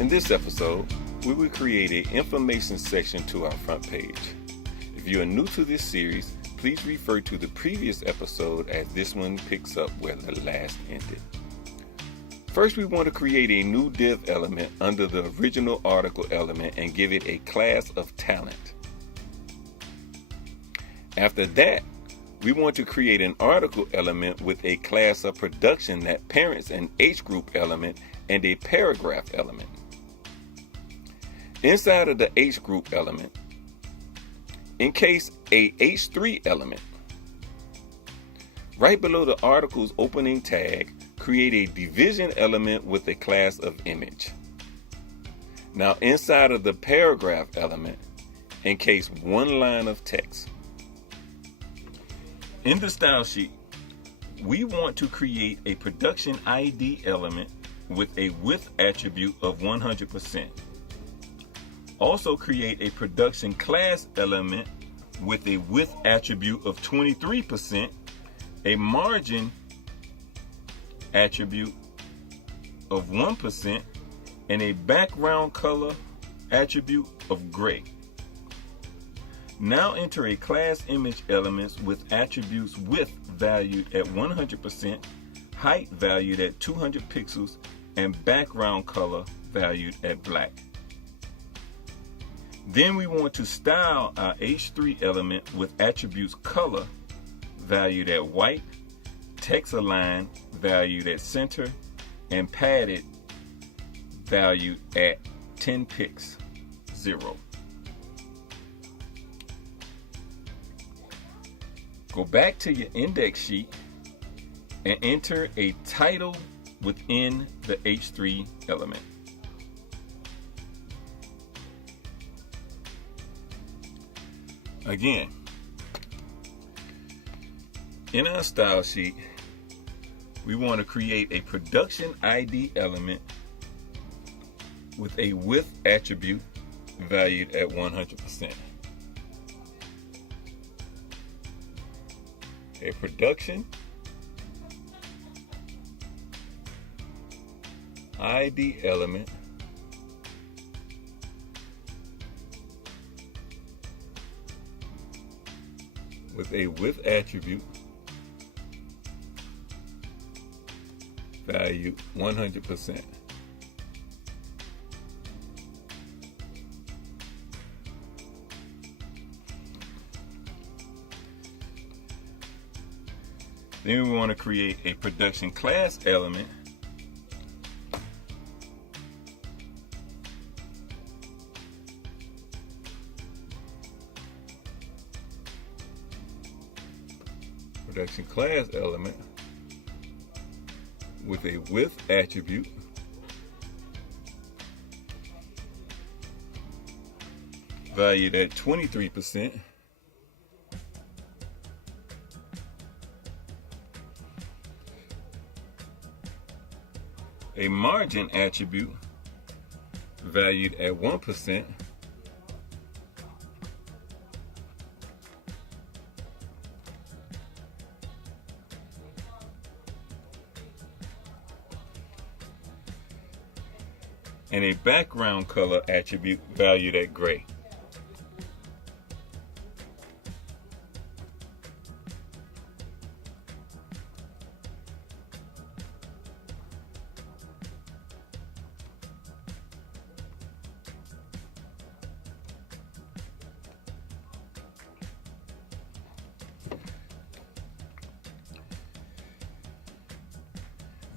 In this episode, we will create an information section to our front page. If you are new to this series, please refer to the previous episode as this one picks up where the last ended. First, we want to create a new div element under the original article element and give it a class of talent. After that, we want to create an article element with a class of production that parents an H group element and a paragraph element. Inside of the H group element, encase a H3 element. Right below the article's opening tag, create a division element with a class of image. Now inside of the paragraph element, encase one line of text. In the style sheet, we want to create a production ID element with a width attribute of 100%. Also create a production class element with a width attribute of 23%, a margin attribute of 1%, and a background color attribute of gray. Now enter a class image elements with attributes width valued at 100%, height valued at 200 pixels, and background color valued at black. Then we want to style our H3 element with attributes color valued at white, text align valued at center, and padded valued at 10 pix 0. Go back to your index sheet and enter a title within the H3 element. Again, in our style sheet, we want to create a production ID element with a width attribute valued at 100%. A production ID element with a width attribute value 100%. Then we want to create a production class element with a width attribute valued at 23%, a margin attribute valued at 1%, and a background color attribute valued at gray.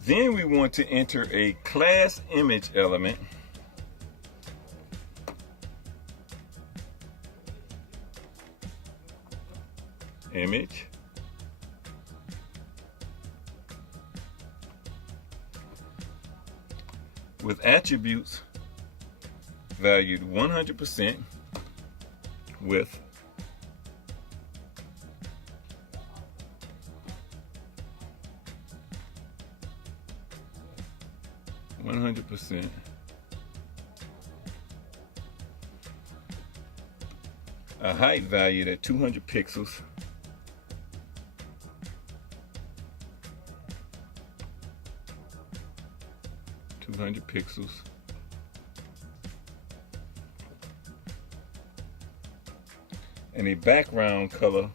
Then we want to enter a class image element image with attributes valued 100% with 100%, a height valued at 200 pixels, 200 pixels, and a background color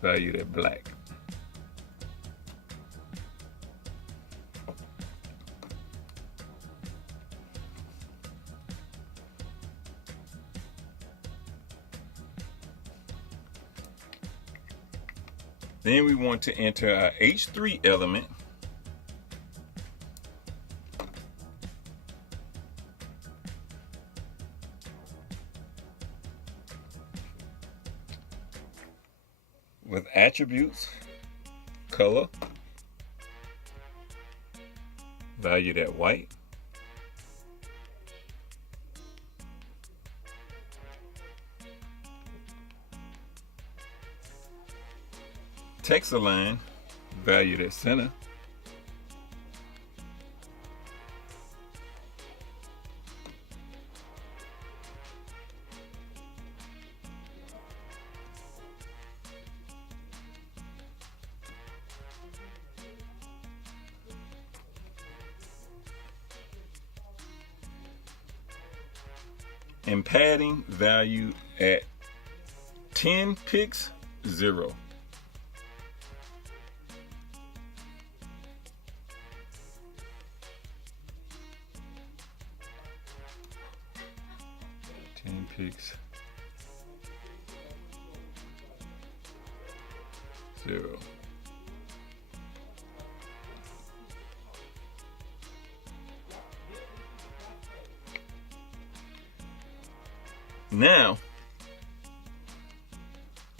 valued at black. Then we want to enter our H3 element with attributes, color, valued at white, text align, valued at center, and padding value at 10 pix 0. Pix 0. Now,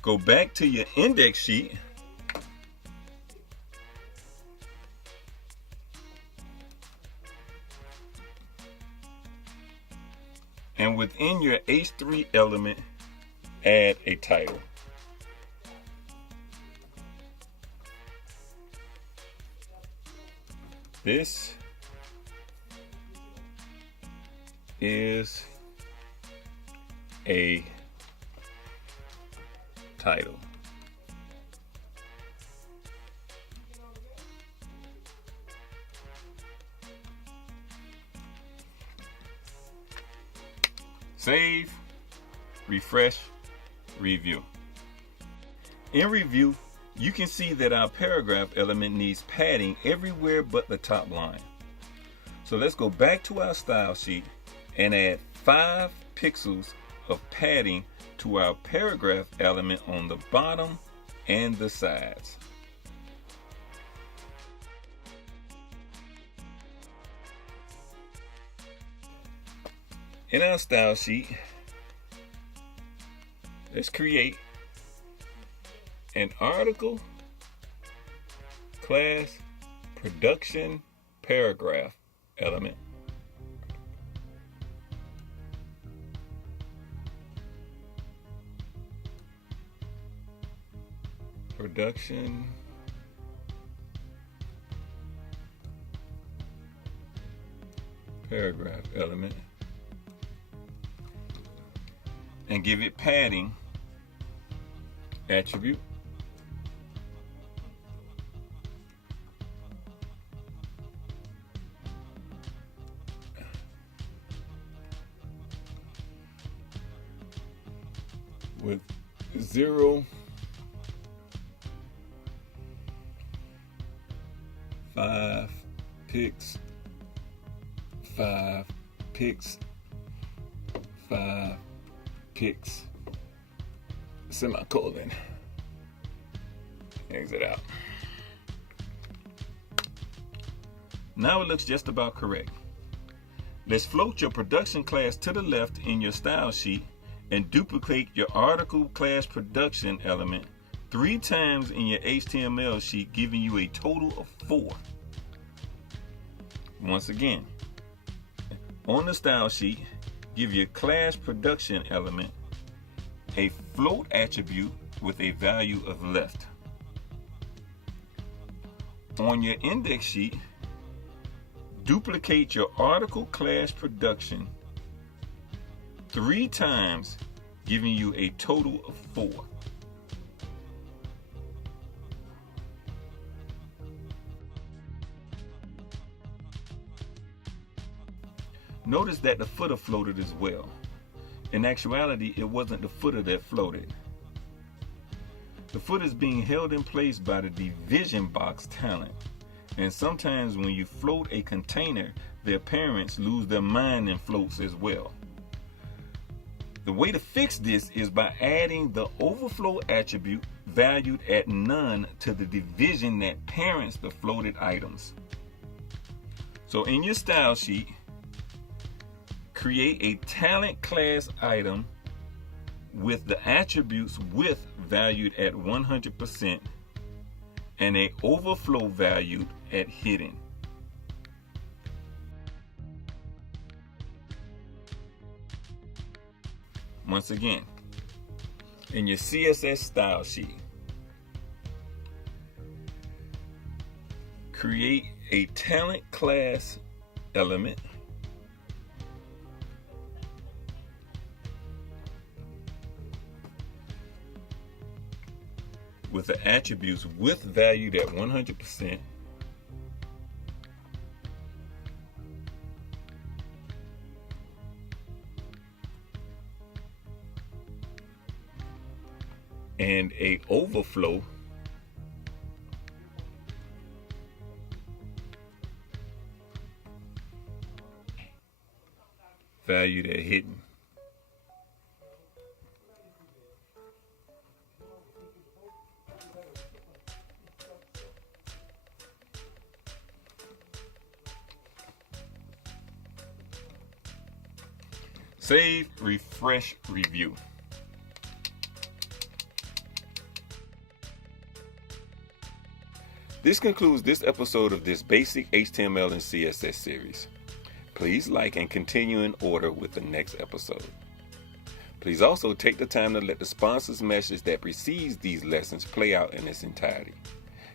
go back to your index sheet and within your H3 element, add a title. This is a title. Save, refresh, review. In review, you can see that our paragraph element needs padding everywhere but the top line. So let's go back to our style sheet and add 5 pixels of padding to our paragraph element on the bottom and the sides. In our style sheet, let's create an article class production paragraph element. Production paragraph element, and give it padding attribute, with 0, 5 pix, 5 pix, 5 pix, semicolon, exit out. Now it looks just about correct. Let's float your production class to the left in your style sheet and duplicate your article class production element 3 times in your HTML sheet, giving you a total of 4. Once again, on the style sheet, give your class production element a float attribute with a value of left. On your index sheet, duplicate your article class production 3 times, giving you a total of 4. Notice that the footer floated as well. In actuality, it wasn't the footer that floated. The footer is being held in place by the division box talent. And sometimes when you float a container, their parents lose their mind and floats as well. The way to fix this is by adding the overflow attribute valued at none to the division that parents the floated items. So in your style sheet, create a talent class item with the attributes width valued at 100% and a overflow valued at hidden. Once again, in your CSS style sheet, create a talent class element with the attributes width valued at 100% and a overflow valued at hidden. Save, refresh, review. This concludes this episode of this basic HTML and CSS series. Please like and continue in order with the next episode. Please also take the time to let the sponsor's message that precedes these lessons play out in its entirety.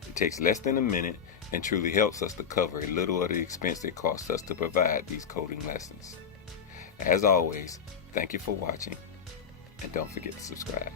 It takes less than a minute and truly helps us to cover a little of the expense it costs us to provide these coding lessons. As always, thank you for watching, and don't forget to subscribe.